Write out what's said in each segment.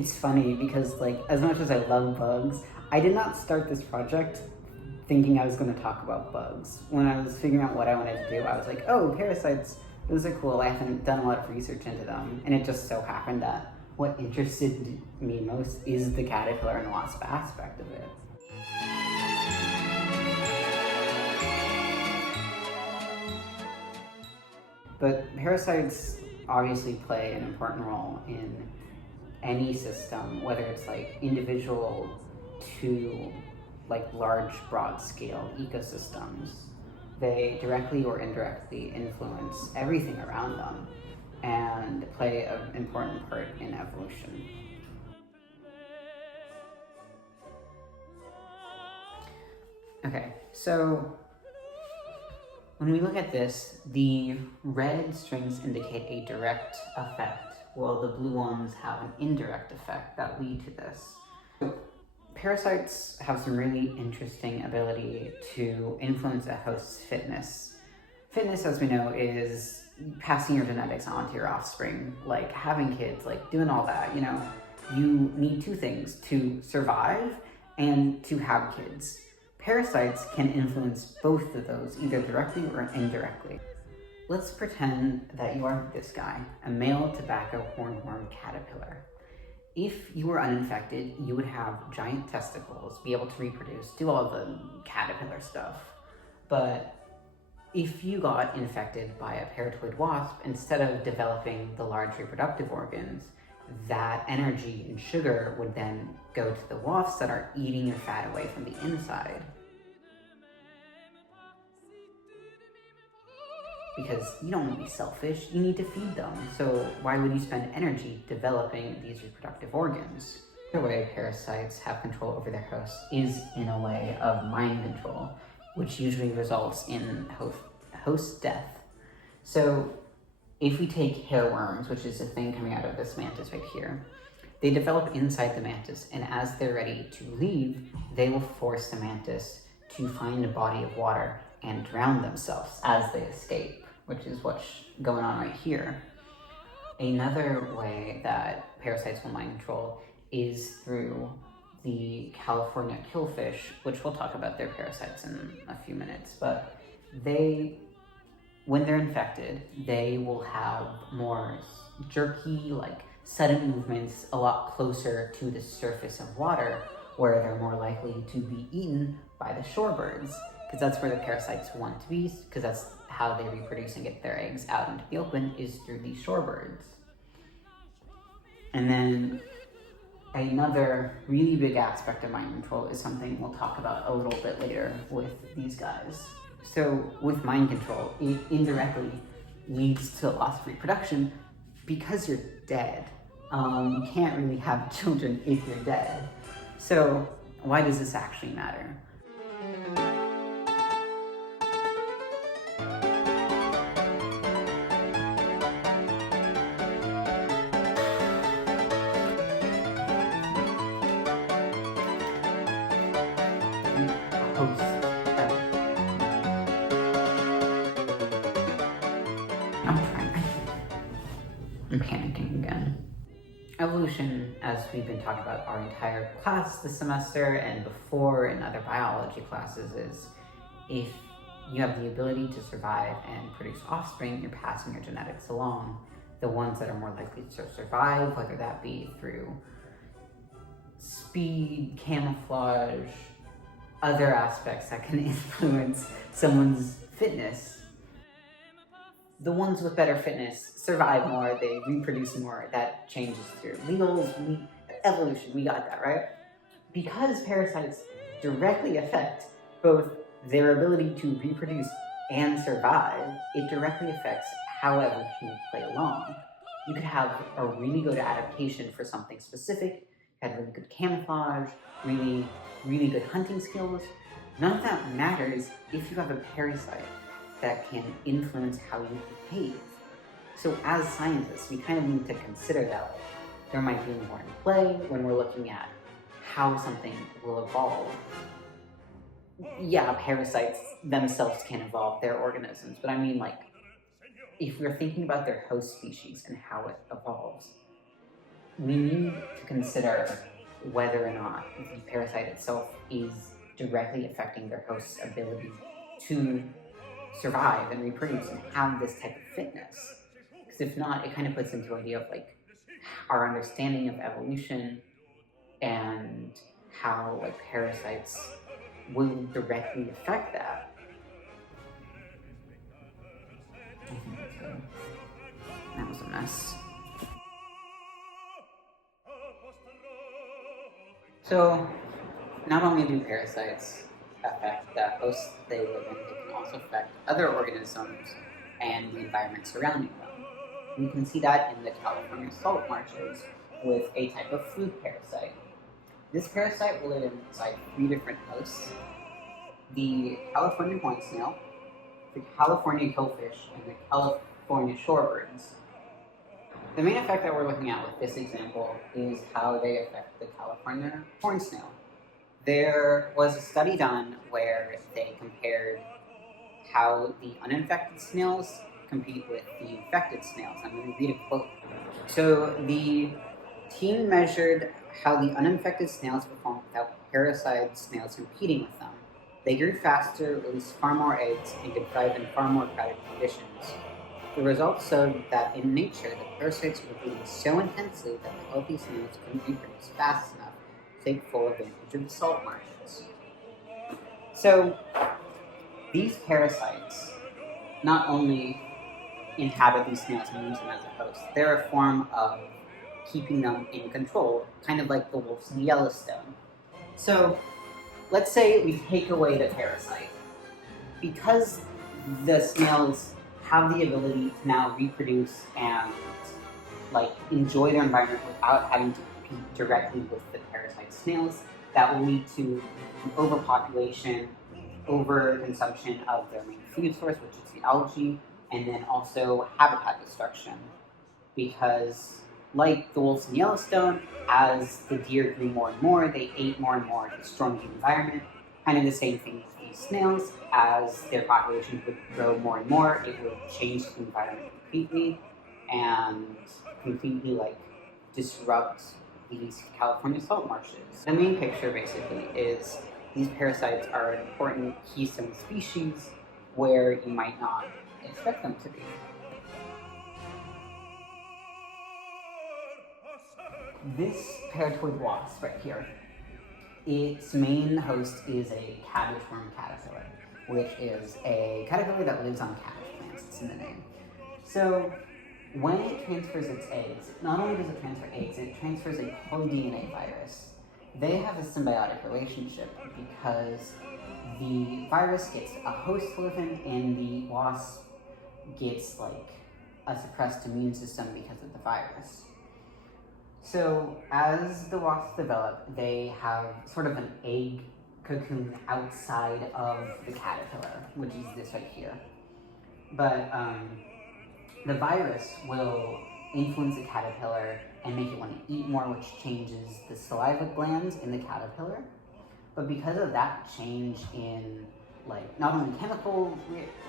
It's funny because, like, as much as I love bugs, I did not start this project thinking I was going to talk about bugs. When I was figuring out what I wanted to do, I was like, oh, parasites, those are cool. I haven't done a lot of research into them. And it just so happened that what interested me most is the caterpillar and wasp aspect of it. But parasites obviously play an important role in any system, whether it's like individual to like large, broad-scale ecosystems. They directly or indirectly influence everything around them and play an important part in evolution. Okay, so when we look at this, the red strings indicate a direct effect, while the blue ones have an indirect effect that lead to this. Parasites have some really interesting ability to influence a host's fitness. Fitness, as we know, is passing your genetics on to your offspring, like having kids, like doing all that, you know. You need two things, to survive and to have kids. Parasites can influence both of those, either directly or indirectly. Let's pretend that you are this guy, a male tobacco hornworm caterpillar. If you were uninfected, you would have giant testicles, be able to reproduce, do all the caterpillar stuff. But if you got infected by a parasitoid wasp, instead of developing the large reproductive organs, that energy and sugar would then go to the wasps that are eating your fat away from the inside. Because you don't want to be selfish, you need to feed them. So why would you spend energy developing these reproductive organs? The way parasites have control over their hosts is in a way of mind control, which usually results in host death. So if we take hairworms, which is a thing coming out of this mantis right here, they develop inside the mantis, and as they're ready to leave, they will force the mantis to find a body of water and drown themselves as they escape, which is what's going on right here. Another way that parasites will mind control is through the California killfish, which we'll talk about their parasites in a few minutes, but when they're infected, they will have more jerky, like sudden movements a lot closer to the surface of water, where they're more likely to be eaten by the shorebirds, because that's where the parasites want to be, because that's how they reproduce and get their eggs out into the open, is through the shorebirds. And then another really big aspect of mind control is something we'll talk about a little bit later with these guys. So with mind control, it indirectly leads to loss of reproduction because you're dead. You can't really have children if you're dead. So why does this actually matter? I'm panicking again. Evolution, as we've been talking about our entire class this semester and before in other biology classes, is if you have the ability to survive and produce offspring, you're passing your genetics along. The ones that are more likely to survive, whether that be through speed, camouflage, other aspects that can influence someone's fitness. The ones with better fitness survive more, they reproduce more. That changes through evolution, we got that, right? Because parasites directly affect both their ability to reproduce and survive, it directly affects how evolution will play along. You could have a really good adaptation for something specific, you had really good camouflage, really good hunting skills. None of that matters if you have a parasite that can influence how you behave. So as scientists, we kind of need to consider that there might be more in play when we're looking at how something will evolve. Yeah, parasites themselves can evolve, their organisms, but I mean, like, if we're thinking about their host species and how it evolves, we need to consider whether or not the parasite itself is directly affecting their host's ability to survive and reproduce and have this type of fitness. Because if not, it kind of puts into the idea of like our understanding of evolution and how like parasites will directly affect that. I think that's good. That was a mess. So, not only do parasites affect the hosts they live in, they can also affect other organisms and the environment surrounding them. We can see that in the California salt marshes with a type of fruit parasite. This parasite will live inside 3 different hosts: the California horn snail, the California killfish, and the California shorebirds. The main effect that we're looking at with this example is how they affect the California horn snail. There was a study done where they compared how the uninfected snails compete with the infected snails. I'm going to read a quote. So the team measured how the uninfected snails performed without parasite snails competing with them. They grew faster, released far more eggs, and could thrive in far more crowded conditions. The results showed that in nature, the parasites were breeding so intensely that the healthy snails couldn't reproduce fast enough to take full advantage of the salt marshes. So, these parasites not only inhabit these snails and use them as a host, they're a form of keeping them in control, kind of like the wolves in Yellowstone. So, let's say we take away the parasite. Because the snails have the ability to now reproduce and like enjoy their environment without having to compete directly with the parasite snails, that will lead to overpopulation, overconsumption of their main food source, which is the algae, and then also habitat destruction. Because like the wolves in Yellowstone, as the deer grew more and more, they ate more and more, destroying the environment. Kind of the same thing with these snails. As their population would grow more and more, it would change the environment completely and completely like disrupt these California salt marshes. The main picture basically is these parasites are an important keystone species where you might not expect them to be. This paratoid wasp right here, its main host is a cabbage worm caterpillar, which is a caterpillar that lives on cabbage plants. It's in the name. So when it transfers its eggs, not only does it transfer eggs, it transfers a polydNA virus. They have a symbiotic relationship because the virus gets a host organ and the wasp gets like a suppressed immune system because of the virus. So as the wasps develop, they have sort of an egg cocoon outside of the caterpillar, which is this right here. But the virus will influence the caterpillar and make it want to eat more, which changes the saliva glands in the caterpillar. But because of that change in like not only chemical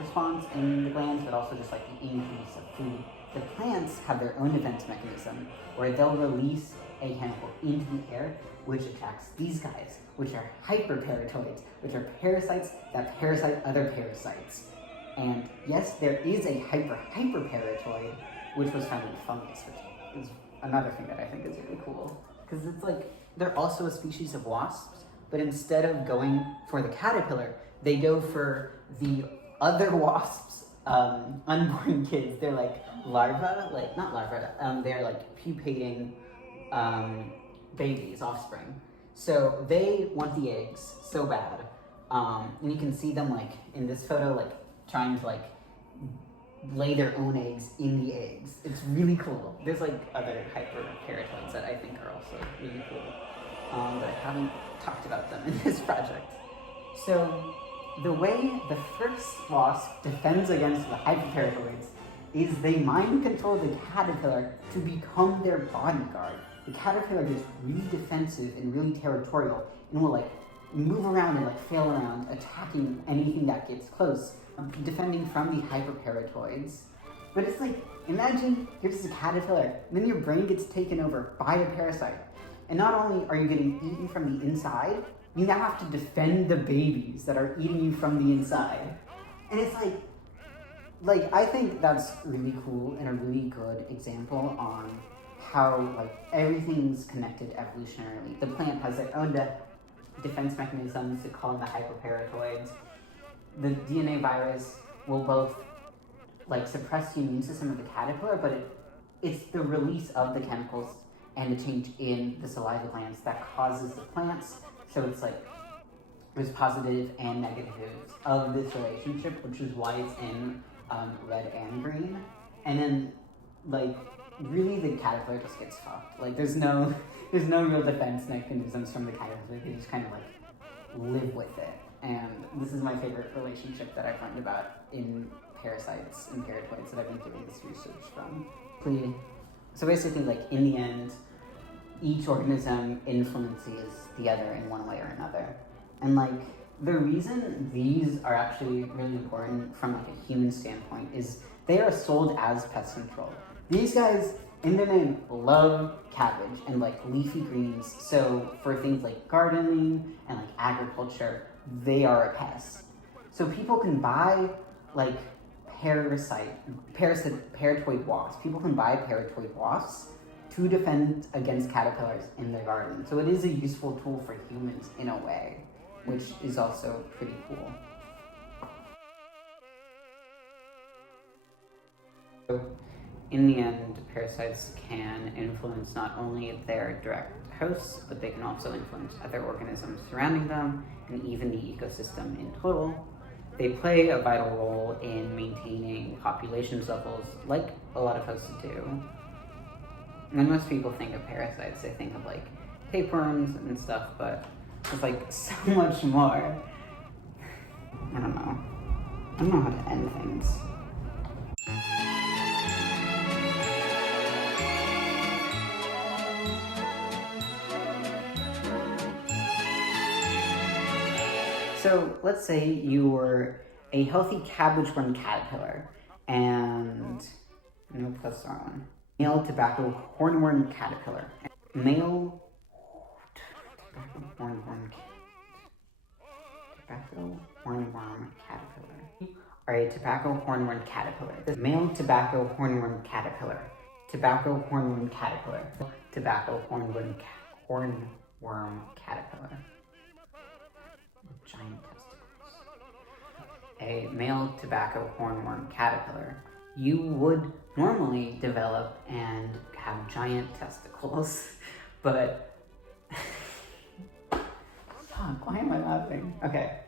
response in the glands, but also just like the increase of food, the plants have their own defense mechanism where they'll release a chemical into the air, which attracts these guys, which are hyperparatoids, which are parasites that parasite other parasites. And yes, there is a hyperparatoid, which was found in fungus, which is another thing that I think is really cool. Because it's like, they're also a species of wasps, but instead of going for the caterpillar, they go for the other wasps' unborn kids. They're like larvae, like not larvae, they're like pupating babies, offspring. So they want the eggs so bad. And you can see them like in this photo, like trying to like lay their own eggs in the eggs. It's really cool. There's like other hyperparatoids that I think are also really cool. But I haven't talked about them in this project. So the way the first wasp defends against the hyperparatoids is they mind control the caterpillar to become their bodyguard. The caterpillar gets really defensive and really territorial and will like move around and like flail around, attacking anything that gets close, defending from the hyperparatoids. But it's like imagine you're just a caterpillar, and then your brain gets taken over by a parasite. And not only are you getting eaten from the inside, you now have to defend the babies that are eating you from the inside. And it's like I think that's really cool and a really good example on how like everything's connected evolutionarily. The plant has their own defense mechanisms to call them the hyperparatoids. The DNA virus will both like suppress the immune system of the caterpillar, but it's the release of the chemicals and the change in the saliva glands that causes the plants. So it's like there's positive and negatives of this relationship, which is why it's in red and green. And then like really the caterpillar just gets fucked. Like there's no real defense mechanisms from the caterpillar. They just kind of like live with it. And this is my favorite relationship that I've learned about in parasites and paratoids that I've been doing this research from. So basically, like in the end, each organism influences the other in one way or another. And like the reason these are actually really important from like a human standpoint is they are sold as pest control. These guys, in their name, love cabbage and like leafy greens. So for things like gardening and like agriculture, they are a pest. So people can buy like parasitoid wasps. People can buy parasitoid wasps to defend against caterpillars in their garden. So it is a useful tool for humans in a way, which is also pretty cool. So in the end, parasites can influence not only their direct hosts, but they can also influence other organisms surrounding them and even the ecosystem in total. They play a vital role in maintaining population levels like a lot of hosts do. When most people think of parasites, they think of like tapeworms and stuff, but it's like so much more. I don't know how to end things. So let's say you were a healthy cabbage-worm caterpillar and no plus on male tobacco hornworm caterpillar. Male tobacco hornworm caterpillar. Or a tobacco hornworm caterpillar. The male tobacco hornworm caterpillar. Tobacco hornworm caterpillar. Tobacco hornworm caterpillar. Giant testicles. A male tobacco hornworm caterpillar, you would normally develop and have giant testicles, but fuck, why am I laughing? Okay.